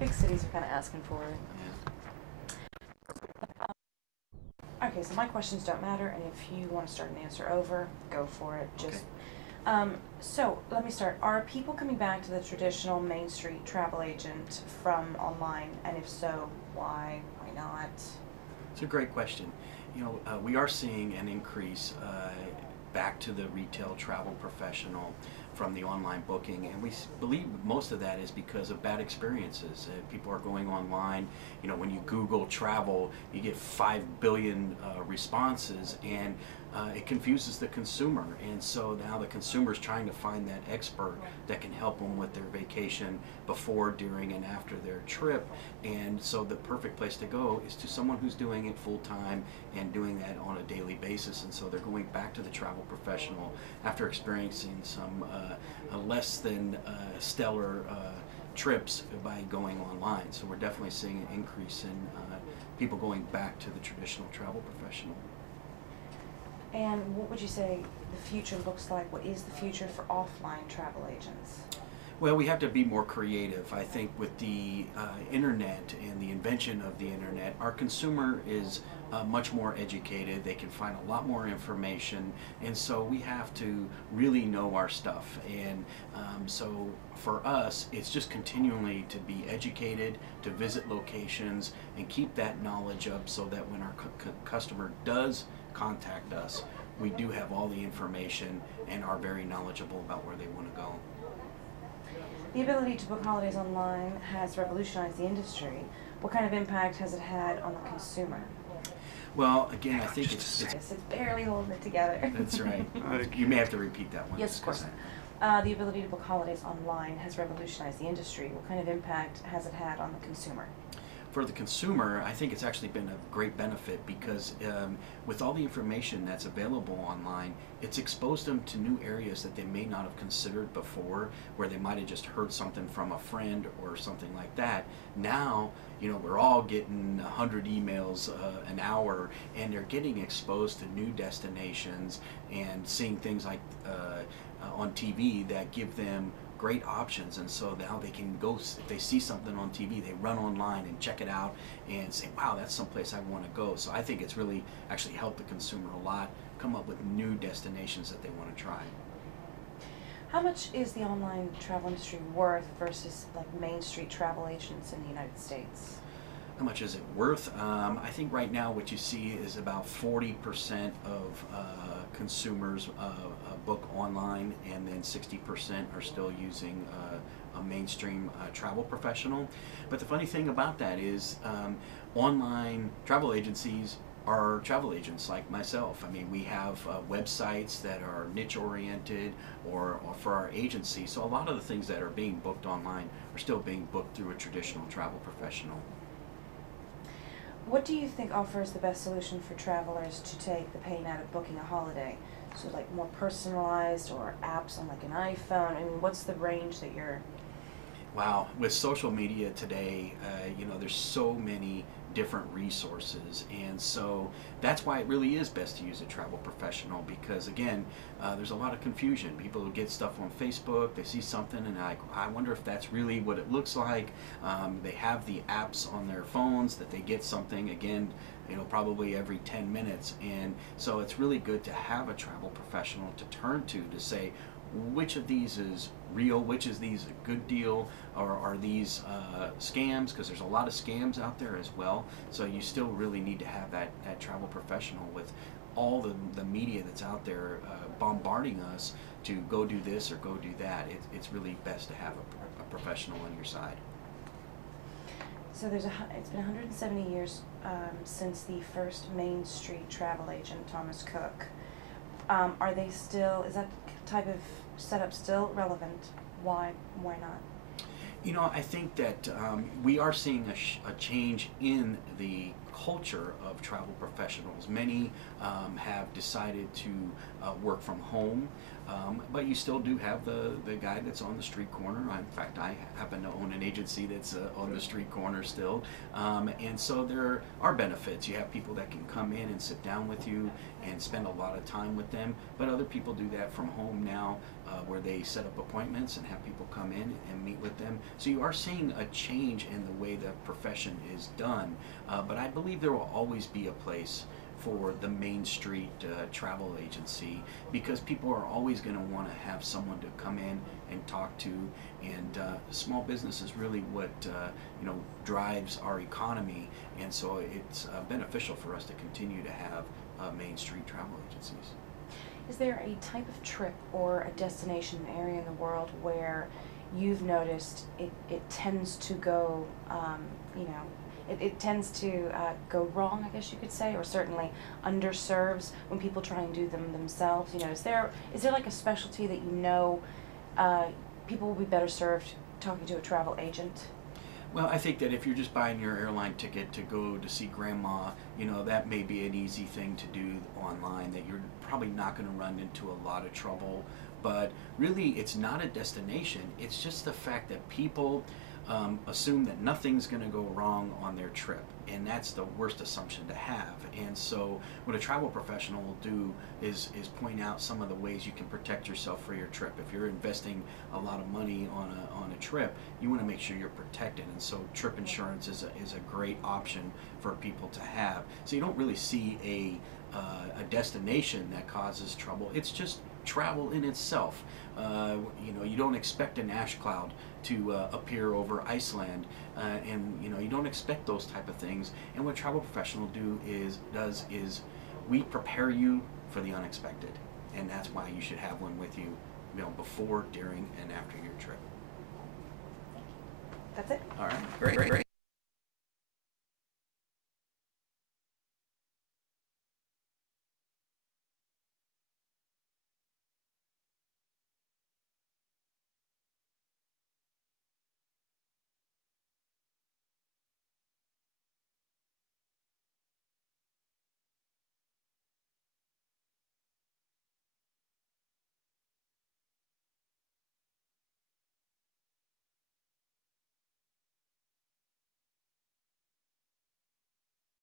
Big cities are kind of asking for it. Okay, so my questions don't matter, and if you want to start an answer over, go for it. Okay. Just so let me start. Are people coming back to the traditional Main Street travel agent from online, and if so, why? Why not? It's a great question. We are seeing an increase back to the retail travel professional from the online booking, and we believe most of that is because of bad experiences. People are going online. When you Google travel, you get 5 billion responses, and it confuses the consumer. And so now the consumer is trying to find that expert that can help them with their vacation before, during, and after their trip. And so the perfect place to go is to someone who's doing it full time and doing that on a daily basis. And so they're going back to the travel professional after experiencing some less than stellar trips by going online. So we're definitely seeing an increase in people going back to the traditional travel professional. And what would you say the future looks like? What is the future for offline travel agents? Well, we have to be more creative. I think with the internet and the invention of the internet, our consumer is much more educated. They can find a lot more information, and so we have to really know our stuff. And so for us, it's just continually to be educated, to visit locations, and keep that knowledge up so that when our customer does contact us, we do have all the information and are very knowledgeable about where they want to go. The ability to book holidays online has revolutionized the industry. What kind of impact has it had on the consumer? Well, again, I think it's Yes, it's barely holding it together. that's right. You may have to repeat that one. Yes, of course. The ability to book holidays online has revolutionized the industry. What kind of impact has it had on the consumer? For the consumer, I think it's actually been a great benefit because with all the information that's available online, it's exposed them to new areas that they may not have considered before, where they might have just heard something from a friend or something like that. Now, we're all getting 100 emails an hour, and they're getting exposed to new destinations and seeing things like on TV that give them great options. And so now they can go, if they see something on TV, they run online and check it out and say, wow, that's someplace I want to go. So I think it's really actually helped the consumer a lot come up with new destinations that they want to try. How much is the online travel industry worth versus like Main Street travel agents in the United States? How much is it worth? I think right now what you see is about 40% of consumers book online, and then 60% are still using a mainstream travel professional. But the funny thing about that is online travel agencies are travel agents like myself. I mean, we have websites that are niche oriented or for our agency. So a lot of the things that are being booked online are still being booked through a traditional travel professional. What do you think offers the best solution for travelers to take the pain out of booking a holiday? So like more personalized or apps on like an iPhone? I mean, what's the range that you're... Wow, with social media today, there's so many different resources, and so that's why it really is best to use a travel professional because, again, there's a lot of confusion. People who get stuff on Facebook, they see something, and I wonder if that's really what it looks like. They have the apps on their phones that they get something, again, probably every 10 minutes, and so it's really good to have a travel professional to turn to say, which of these is real, which is these a good deal, or are these scams, because there's a lot of scams out there as well. So you still really need to have that travel professional with all the media that's out there bombarding us to go do this or go do that. It's really best to have a professional on your side. So it's been 170 years since the first Main Street travel agent, Thomas Cook. Is that type of setup still relevant? Why not? I think that we are seeing a change in the culture of travel professionals. Many have decided to work from home. But you still do have the guy that's on the street corner. In fact, I happen to own an agency that's on the street corner still. And so there are benefits. You have people that can come in and sit down with you and spend a lot of time with them. But other people do that from home now, where they set up appointments and have people come in and meet with them. So you are seeing a change in the way the profession is done. But I believe there will always be a place for the Main Street travel agency, because people are always going to want to have someone to come in and talk to, and small business is really what drives our economy, and so it's beneficial for us to continue to have Main Street travel agencies. Is there a type of trip or a destination, an area in the world where you've noticed it tends to go, it tends to go wrong, I guess you could say, or certainly underserves when people try and do them themselves? Is there like a specialty that people will be better served talking to a travel agent? Well, I think that if you're just buying your airline ticket to go to see grandma, that may be an easy thing to do online, that you're probably not going to run into a lot of trouble. But really, it's not a destination. It's just the fact that people assume that nothing's going to go wrong on their trip, and that's the worst assumption to have. And so what a travel professional will do is point out some of the ways you can protect yourself for your trip. If you're investing a lot of money on a trip, you want to make sure you're protected, and so trip insurance is a great option for people to have. So you don't really see a destination that causes trouble. It's just travel in itself. You don't expect an ash cloud to appear over Iceland, and you don't expect those type of things. And what a travel professional does is we prepare you for the unexpected, and that's why you should have one with you, before, during, and after your trip. That's it. All right, great.